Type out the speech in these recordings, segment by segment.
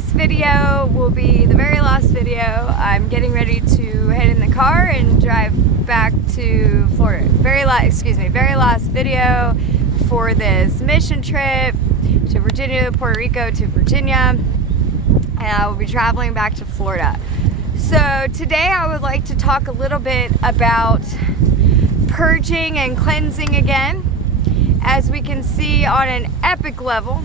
this video will be the very last video. I'm getting ready to head in the car and drive back to Florida. Very last video for this mission trip to Virginia, Puerto Rico to Virginia, and I will be traveling back to Florida. So today I would like to talk a little bit about purging and cleansing again. As we can see, on an epic level,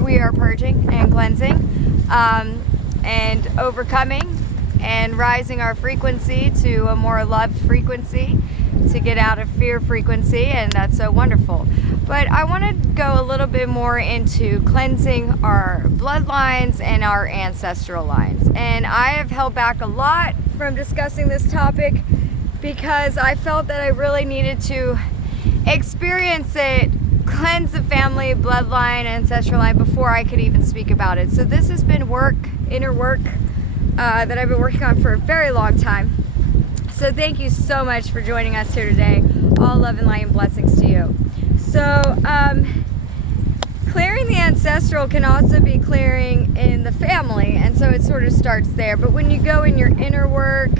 we are purging and cleansing and overcoming and rising our frequency to a more loved frequency, to get out of fear frequency, and that's so wonderful. But I want to go a little bit more into cleansing our bloodlines and our ancestral lines. And I have held back a lot from discussing this topic because I felt that I really needed to experience it, cleanse the family, bloodline, ancestral line before I could even speak about it. So this has been inner work that I've been working on for a very long time. So thank you so much for joining us here today. All love and light and blessings to you. So clearing the ancestral can also be clearing in the family, and so it sort of starts there. But when you go in your inner work,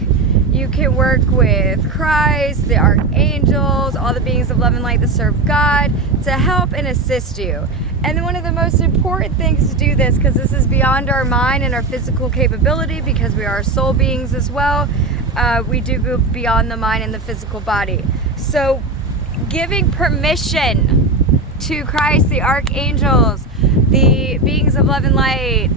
you can work with Christ, the archangels, all the beings of love and light that serve God to help and assist you. And one of the most important things to do this, because this is beyond our mind and our physical capability, because we are soul beings as well, we do go beyond the mind and the physical body. So giving permission to Christ, the archangels, the beings of love and light,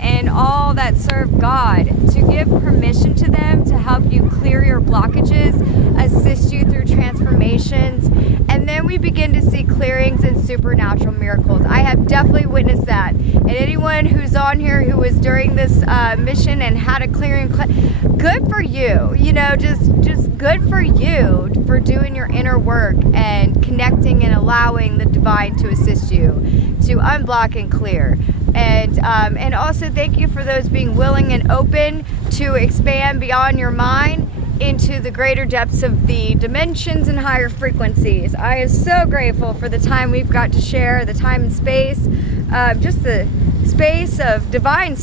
and all that serve God, to give permission to them to help you clear your blockages, assist you through transformations, and then we begin to see clearings and supernatural miracles. I have definitely witnessed that. And anyone who's on here who was during this mission and had a clearing, good for you. You know, just good for you for doing your inner work and connecting and allowing the divine to assist you to unblock and clear. And also thank you for those being willing and open to expand beyond your mind into the greater depths of the dimensions and higher frequencies. I am so grateful for the time we've got to share, the time and space, just the space of divine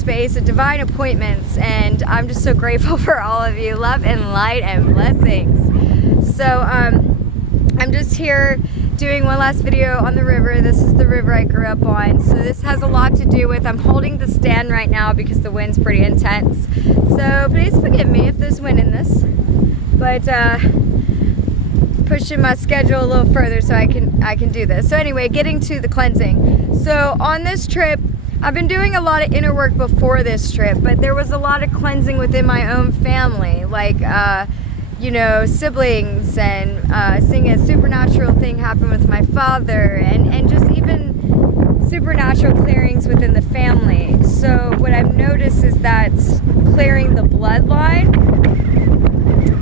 appointments, and I'm just so grateful for all of you. Love and light and blessings. So I'm just here doing one last video on the river. This is the river I grew up on, so this has a lot to do with, I'm holding the stand right now because the wind's pretty intense, so please forgive me if there's wind in this, but pushing my schedule a little further so I can do this. So anyway, getting to the cleansing. So on this trip, I've been doing a lot of inner work before this trip, but there was a lot of cleansing within my own family, like you know, siblings, and seeing a supernatural thing happen with my father, and just even supernatural clearings within the family. So what I've noticed is that's clearing the bloodline,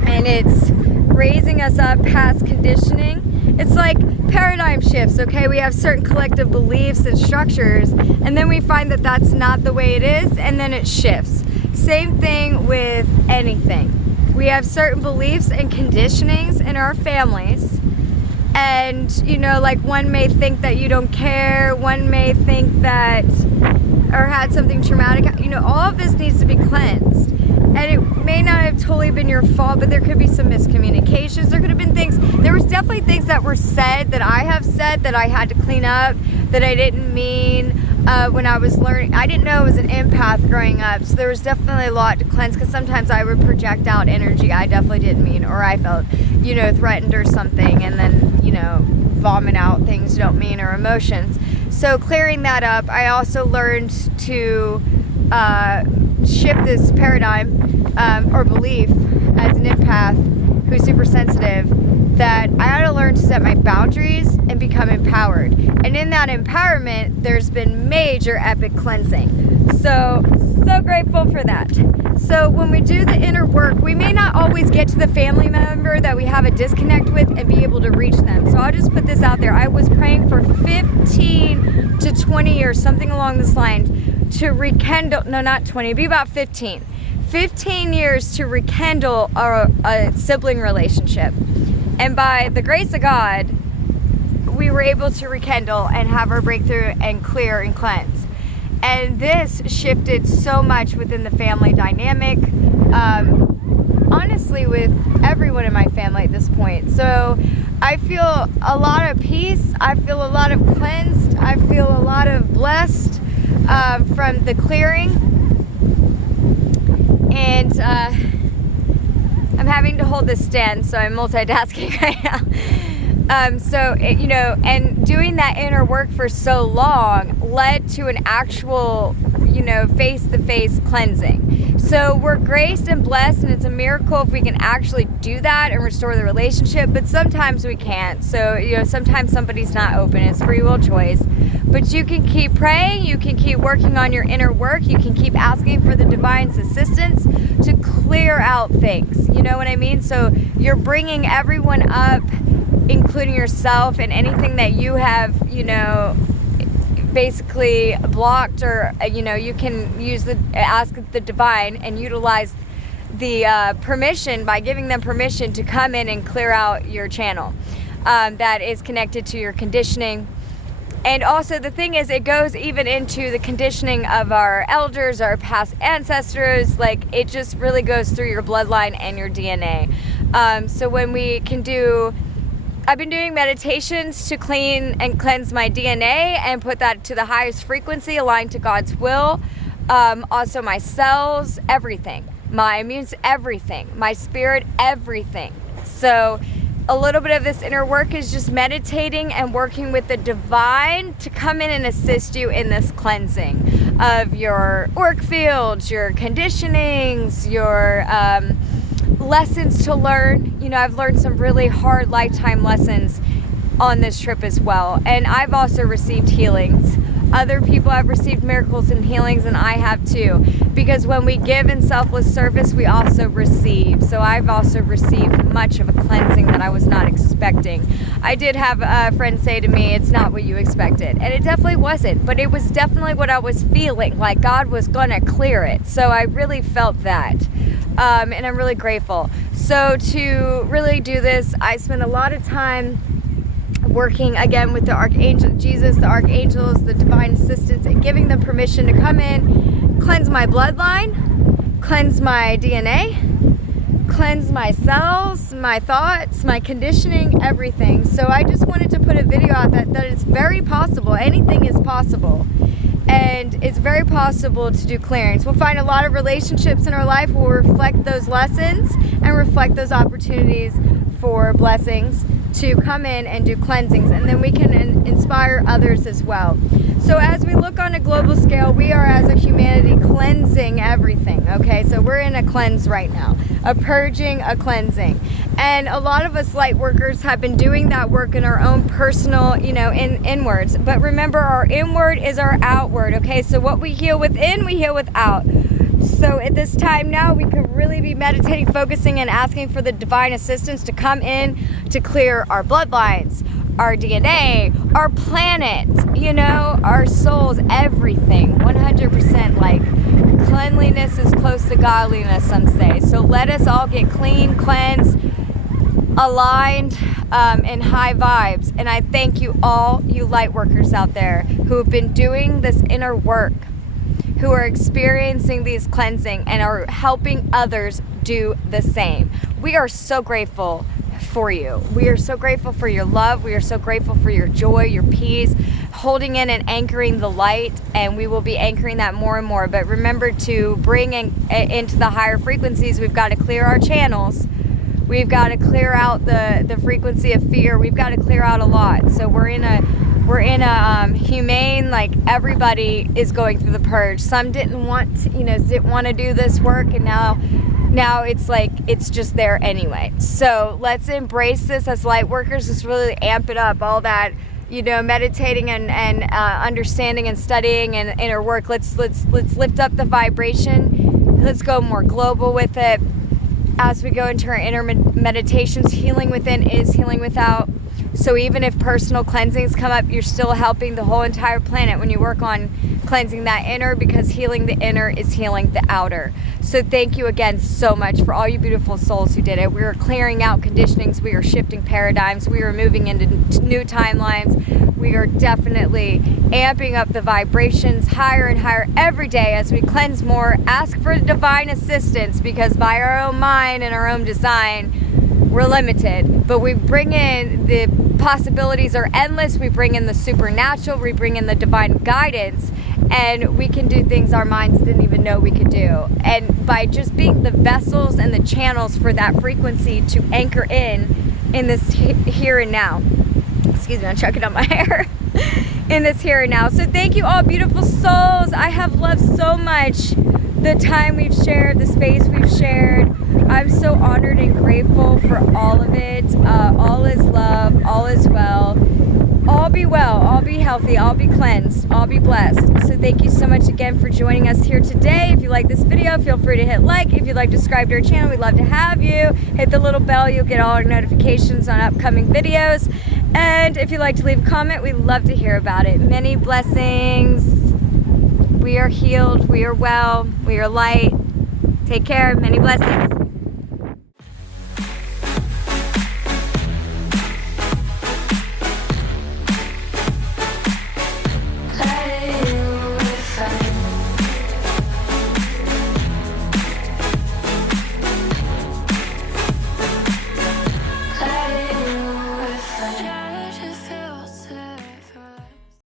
and it's raising us up past conditioning. It's like paradigm shifts, okay? We have certain collective beliefs and structures, and then we find that that's not the way it is, and then it shifts. Same thing with anything. We have certain beliefs and conditionings in our families, and you know, like one may think that you don't care, one may think that, or had something traumatic, you know, all of this needs to be cleansed. And it may not have totally been your fault, but there could be some miscommunications. There could have been things, there was definitely things that were said that I have said that I had to clean up, that I didn't mean. When I was learning, I didn't know I was an empath growing up, so there was definitely a lot to cleanse, because sometimes I would project out energy I definitely didn't mean, or I felt, you know, threatened or something, and then, you know, vomit out things you don't mean, or emotions. So clearing that up, I also learned to shift this paradigm or belief as an empath who's super sensitive, that I had to learn to set my boundaries and become empowered. And in that empowerment, there's been major epic cleansing. So grateful for that. So when we do the inner work, we may not always get to the family member that we have a disconnect with and be able to reach them. So I'll just put this out there. I was praying for 15 to 20 years, something along this line, to rekindle, no, not 20, it'd be about 15 years to rekindle a sibling relationship. And by the grace of God, we were able to rekindle and have our breakthrough and clear and cleanse. And this shifted so much within the family dynamic, honestly, with everyone in my family at this point. So I feel a lot of peace, I feel a lot of cleansed, I feel a lot of blessed from the clearing. And I'm having to hold this stand, so I'm multitasking right now. You know, and doing that inner work for so long led to an actual, you know, face-to-face cleansing. So we're graced and blessed, and it's a miracle if we can actually do that and restore the relationship, but sometimes we can't. So, you know, sometimes somebody's not open. It's free will choice. But you can keep praying, you can keep working on your inner work, you can keep asking for the divine's assistance to clear out things. You know what I mean? So you're bringing everyone up, including yourself, and anything that you have, you know, basically blocked, or you know, you can ask the divine and utilize the permission by giving them permission to come in and clear out your channel that is connected to your conditioning. And also the thing is, it goes even into the conditioning of our elders, our past ancestors. Like, it just really goes through your bloodline and your DNA. So when we can do, I've been doing meditations to clean and cleanse my DNA and put that to the highest frequency aligned to God's will. Also my cells, everything. My immune, everything. My spirit, everything. So a little bit of this inner work is just meditating and working with the divine to come in and assist you in this cleansing of your work fields, your conditionings, your lessons to learn. You know, I've learned some really hard lifetime lessons on this trip as well. And I've also received healings. Other people have received miracles and healings, and I have too. Because when we give in selfless service, we also receive. So I've also received much of a cleansing that I was not expecting. I did have a friend say to me, it's not what you expected. And it definitely wasn't, but it was definitely what I was feeling, like God was gonna clear it. So I really felt that. And I'm really grateful. So to really do this, I spent a lot of time working again with the archangel Jesus, the archangels, the divine assistants, and giving them permission to come in, cleanse my bloodline, cleanse my DNA, cleanse my cells, my thoughts, my conditioning, everything. So I just wanted to put a video out that it's very possible. Anything is possible. And it's very possible to do clearings. We'll find a lot of relationships in our life will reflect those lessons and reflect those opportunities for blessings to come in and do cleansings, and then we can inspire others as well. So as we look on a global scale, we are as a humanity cleansing everything, okay? So we're in a cleanse right now, a purging, a cleansing. And a lot of us light workers have been doing that work in our own personal, you know, inwards. But remember, our inward is our outward, okay? So what we heal within, we heal without. So at this time now, we could really be meditating, focusing, and asking for the divine assistance to come in to clear our bloodlines, our DNA, our planet, you know, our souls, everything. 100%, like, cleanliness is close to godliness, some say. So let us all get clean, cleansed, aligned, in high vibes. And I thank you all, you light workers out there who have been doing this inner work, who are experiencing these cleansing and are helping others do the same. We are so grateful for you. We are so grateful for your love. We are so grateful for your joy, your peace, holding in and anchoring the light, and we will be anchoring that more and more. But remember to bring into the higher frequencies, we've got to clear our channels. We've got to clear out the frequency of fear. We've got to clear out a lot. So we're in a humane, like, everybody is going through the purge. Some didn't want to do this work, and now it's like it's just there anyway. So let's embrace this as light workers. Let's really amp it up, all that, you know, meditating and understanding and studying and inner work. Let's lift up the vibration. Let's go more global with it as we go into our inner meditations. Healing within is healing without. So even if personal cleansings come up, you're still helping the whole entire planet when you work on cleansing that inner, because healing the inner is healing the outer. So thank you again so much for all you beautiful souls who did it. We are clearing out conditionings, we are shifting paradigms, we are moving into new timelines. We are definitely amping up the vibrations higher and higher every day as we cleanse more, ask for divine assistance, because by our own mind and our own design, we're limited. But we bring in, the possibilities are endless, we bring in the supernatural, we bring in the divine guidance, and we can do things our minds didn't even know we could do. And by just being the vessels and the channels for that frequency to anchor in this here and now. Excuse me, I'm choking on my hair. In this here and now. So thank you all beautiful souls. I have loved so much the time we've shared, the space we've shared. I'm so honored and grateful for all of it. All is love, all is well. All be well, all be healthy, all be cleansed, all be blessed. So thank you so much again for joining us here today. If you like this video, feel free to hit like. If you'd like to subscribe to our channel, we'd love to have you. Hit the little bell, you'll get all our notifications on upcoming videos. And if you'd like to leave a comment, we'd love to hear about it. Many blessings. We are healed, we are well, we are light. Take care, many blessings.